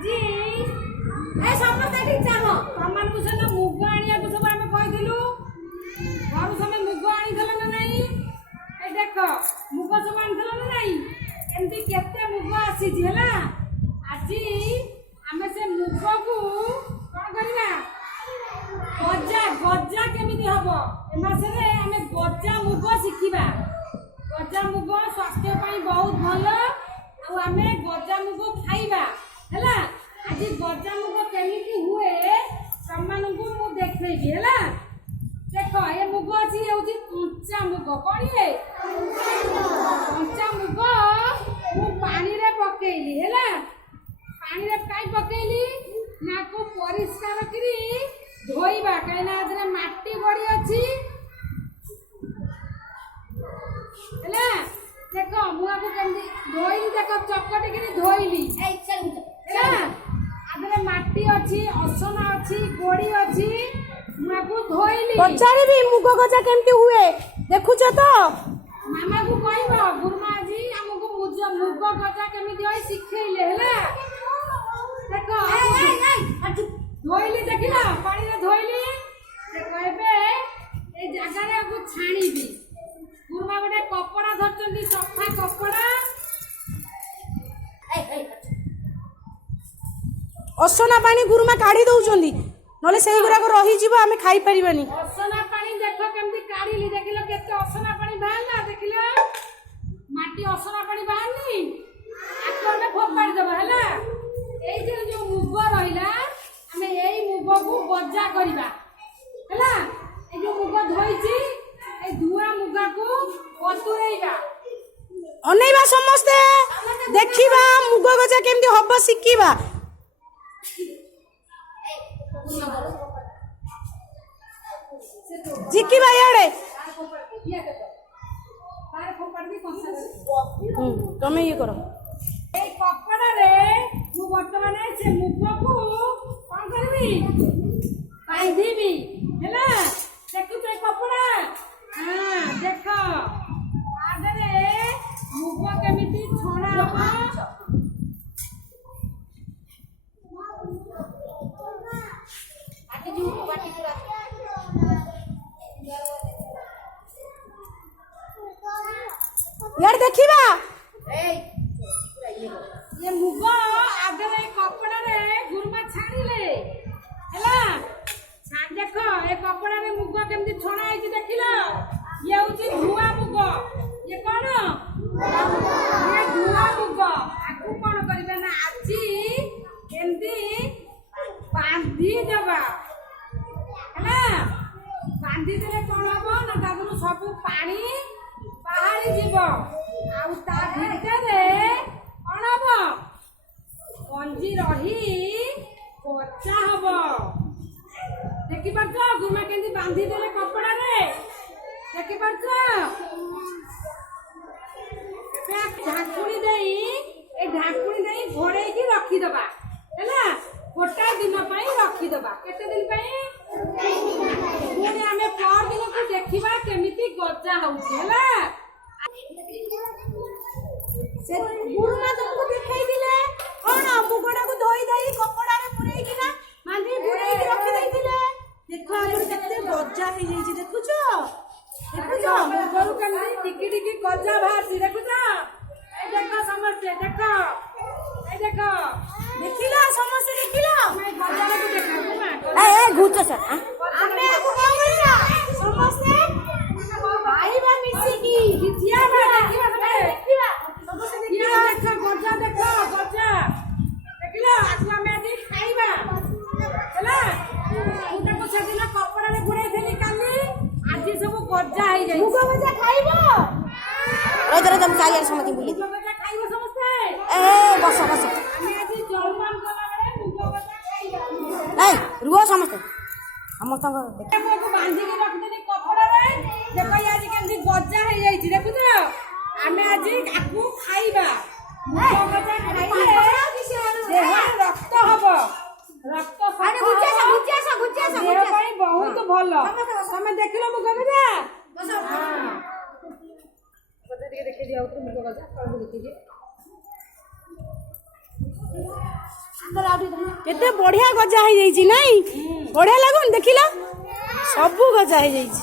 ଆଜି ଏ ସମସ୍ତେ ଏଠି ଚାହ ତମମାନଙ୍କୁ ସେଦିନ ମୁଗ ଆଣିବାକୁ ସବୁ ଆମେ କହିଥିଲୁ ଘରୁ ତମେ ମୁଗ ଆଣିଥିଲ ନା ନାହିଁ ଏ ଦେଖ ମୁଗ ସବୁ ଆଣିଥିଲ ନା ନାହିଁ ଏମିତି କେତେ ମୁଗ ଆସିଛି ହେଲା ଆଜି ଆମେ ସେ ମୁଗକୁ କ'ଣ କରିବା ଗଜା ଗଜା କେମିତି ହବ ଏ ମାସରେ ଆମେ ଗଜା ମୁଗ ଶିଖିବା ଗଜା ମୁଗ ସ୍ୱାସ୍ଥ୍ୟ ପାଇଁ ବହୁତ ଭଲ ଆଉ ଆମେ ଗଜା ମୁଗ ଖାଇବା ହେଲା ଆଜି ଗଜା ମୁଗ କେମିତି ହୁଏ ତମମାନଙ୍କୁ ମୁଁ ଦେଖେଇବି ହେଲା ଦେଖ ଏ ମୁଗ ଅଛି ହେଉଛି କଞ୍ଚା ମୁଗ କ'ଣ ଇଏ କଞ୍ଚା ମୁଗ ମୁଁ ପାଣିରେ ପକେଇଲି ହେଲା ପାଣିରେ କାଇଁ ପକେଇଲି ନାକୁ ପରିଷ୍କାର କରି ଧୋଇବା କାହିଁକିନା ଏଥିରେ ମାଟି ବଢ଼ି ଅଛି ହେଲା ଦେଖ ମୁଁ ଆକୁ କେମିତି ଧୋଇଲି ଦେଖ ଚକଟିକିରି ଧୋଇଲି ହେଲା ଆଧରେ ମାଟି ଅଛି ଅସନା ଅଛି ଗୋଡ଼ି ଅଛି ମୁଁ ଆକୁ ଧୋଇଲି ପଚାରିବି ମୁଗ ଗଜା କେମିତି ହୁଏ ଦେଖୁଛ ତ ମାମାକୁ କହିବ ଗୁରୁମା ଆଜି ଆମକୁ ମୁଗ ଗଜା କେମିତି ହୁଏ ଶିଖେଇଲେ ହେଲା ଦେଖ ଧୋଇଲି ଦେଖିଲ ପାଣିରେ ଧୋଇଲି ଦେଖ ଏବେ এই ଜାଗାରେ ଆକୁ ଛାଣିବି ଗୁରୁମା ଗୋଟେ କପଡ଼ା ଧରିଛନ୍ତି ସଫା କପଡ଼ା ଅସନା ପାଣି ଗୁରୁମା କାଢି ଦଉଛନ୍ତି ନହେଲେ ସେଇଗୁଡାକ ରହିଯିବ ଆମେ ଖାଇପାରିବାନି ଅସନା ପାଣି ଦେଖ କେମିତି କାଢିଲି ଦେଖିଲ କେତେ ଅସନା ପାଣି ବାହାରିଲା ଦେଖିଲ ମାଟି ଅସନା ପାଣି ବାହାରିନି ଆକୁ ଆମେ ଫୋପାଡ଼ି ଦେବା ହେଲା ଏଇ ଯୋଉ ମୁଗ ରହିଲା ଆମେ ଏଇ ମୁଗକୁ ଗଜା କରିବା ହେଲା এই যে মুগ ধইছি এই ধুয়া মুগাକୁ বতুরেଇବା ଅନେଇବା ସମସ୍ତେ ଦେଖିବା ମୁଗ ଗଜା କେମିତି ହବ ଶିଖିବା ଶିଖିବା ଇଆଡେ ତମେ ଇଏ କର এই କପଡ଼ାରେ ମୁଁ ବର୍ତ୍ତମାନ ସେ ମୁଗକୁ କ'ଣ କରିବି ବାନ୍ଧିବି ହେଲା ଦେଖୁଛ ଏ କପଡ଼ା ହଁ ଦେଖ ଆଗରେ ମୁଗ କେମିତି ଛଣା ହବ ଇଆଡେ ଦେଖିବା ये मुग आगरे कपड़ा रे गुरुमा छाणिले हैला छाण देखो ए कपड़ा रे मुग केमती छणा है देखिलो ये होची धुआ मुग ये कोन ये धुआ मुग आकु कोन करबे ना आजी केमती बांधी देबा हैला बांधी देले कोन हबो ना दागुरु सब पानी बाहरी जीवो आउ ता भितरे कंजी रही कच्चा हम देखी पार्छ गुरुमा केंदी बांधी देले कपड़ा रे देखी पार्छ ढाकुणी देई ए ढाकुणी देई घोड़े की रखी दबा हैला गोटा दिन पई रखी दबा केते दिन पई पुणी हमें पर दिन को देखिबा केमिति गजा होउची हैला से गुरुमा तुमको देखाई दिले कोन मुगडा को धोई देई कपड़ा रे पुरेई किना मांदी पुरेई के रखी देइतिले देखो हमर केते गजा हे जाई देखुछो देखुछो मुगरु केमिति टिकी टिकी गजा बाहर देखुछो ए देखो समझते देखो ए देखो देखिला समस्त देखिला मैं गजा को देखा ए घुचो सर हमें को का बोलना समस्त भाईबा मिसी की जिया बा देखिबा हमें ये देखो गजा देखो गजा देखिला आकु हमें आज खाइबा हैला उटा को छदिला कपड़ा रे गुड़ाई देली काली आज सब गजा हो जाई मुगो गजा खाइबो रे जरा तुम चारियार समति बुली मुगो गजा खाइबो समस्ते ए बस बस हमें आज जलमान कला रे मुगो गजा खाइबा ए रुओ समस्त समस्त को बांधी के रख देली कपड़ा रे देखो आज केमती गजा हो जाई देखुछो हमें आज आकु खाइबा मुगो गजा खाइले देह रक्त हबो रक्त अरे गुजिया देह ପାଇଁ ବହୁତ ଭଲ ତମେ ଦେଖିଲ ମୁଗ ଗଜା ଗଜା ଟିକେ ଦେଖେଇ ଦିଅ ମୁଗ ଗଜା ତଳକୁ ଦେଖେଇ ଦିଅ କେତେ ବଢିଆ ଗଜା ହେଇଯାଇଛି ନାଇଁ? ବଢିଆ ଲାଗୁନି ଦେଖିଲ? ସବୁ ଗଜା ହେଇଯାଇଛି।